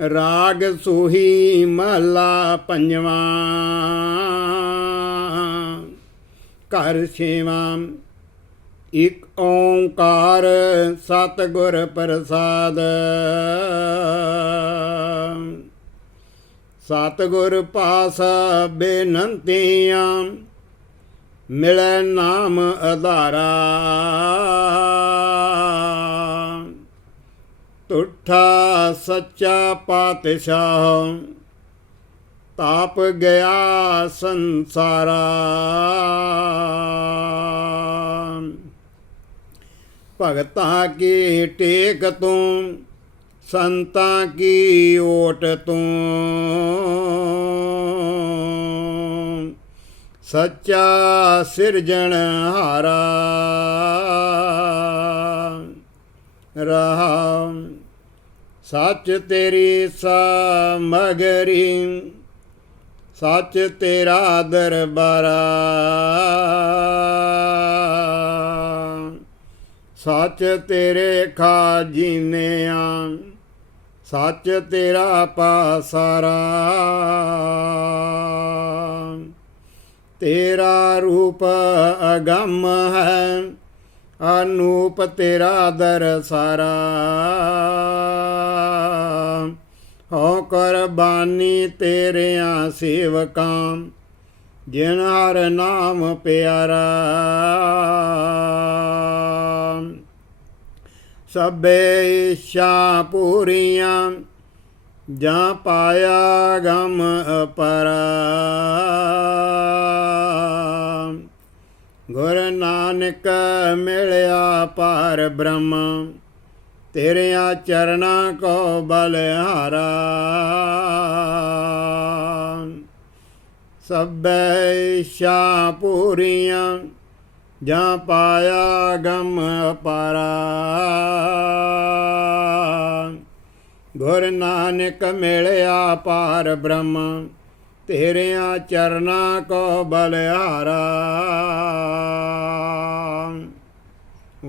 ਰਾਗ ਸੋਹੀ ਮਹਲਾ ਪੰਜਵਾਂ। ਘਰ ਛੇਵਾਂ। ਇਕ ਓੰਕਾਰ ਸਤਿਗੁਰ ਪ੍ਰਸਾਦ। ਸਤਿਗੁਰ ਪਾਸ ਬੇਨੰਤੀਆਂ, ਮਿਲੈ ਨਾਮ ਆਧਾਰਾ ਤੁਠਾ ਸੱਚਾ ਪਾਤਸ਼ਾਹ, ਤਾਪ ਗਿਆ ਸੰਸਾਰਾ। ਭਗਤਾਂ ਕੀ ਟੇਕ ਤੂੰ, ਸੰਤਾਂ ਕੀ ਓਟ ਤੂੰ? ਸੱਚਾ ਸਿਰਜਣ ਹਾਰਾ ਰਹਾ ਸੱਚ ਤੇਰੀ ਸਮਗਰੀ, ਸੱਚ ਤੇਰਾ ਦਰਬਾਰਾ। ਸੱਚ ਤੇਰੇ ਖਾਜੀਨਿਆਂ, ਸੱਚ ਤੇਰਾ ਪਾਸਾਰਾ। ਤੇਰਾ ਰੂਪ ਅਗੰਮ ਹੈ, ਅਨੂਪ ਤੇਰਾ ਦਰ ਦਰਸਾਰਾ। ਹੋ ਕੁਰਬਾਨੀ ਤੇਰਿਆਂ ਸੇਵਕਾਂ, ਜਿਨ ਹਰ ਨਾਮ ਪਿਆਰਾ। ਸਭੇ ਇੱਛਾ ਪੂਰੀਆਂ, ਜਾਂ ਪਾਇਆ ਗਮ ਅਪਰਾ। ਗੁਰ ਨਾਨਕ ਮਿਲਿਆ ਪਰ ਬ੍ਰਹਮ ਤੇਰਿਆਂ ਚਰਨਾਂ ਕੋ ਬਲਿਹਾਰਾ ਸਭੈ ਇੱਛਾ ਪੂਰੀਆਂ, ਜਾਂ ਪਾਇਆ ਗਮ ਅਪਾਰਾ। ਗੁਰ ਨਾਨਕ ਮਿਲਿਆ ਪਾਰ ਬ੍ਰਹਮ, ਤੇਰਿਆਂ ਚਰਨਾਂ ਕੋ ਬਲਿਹਾਰਾ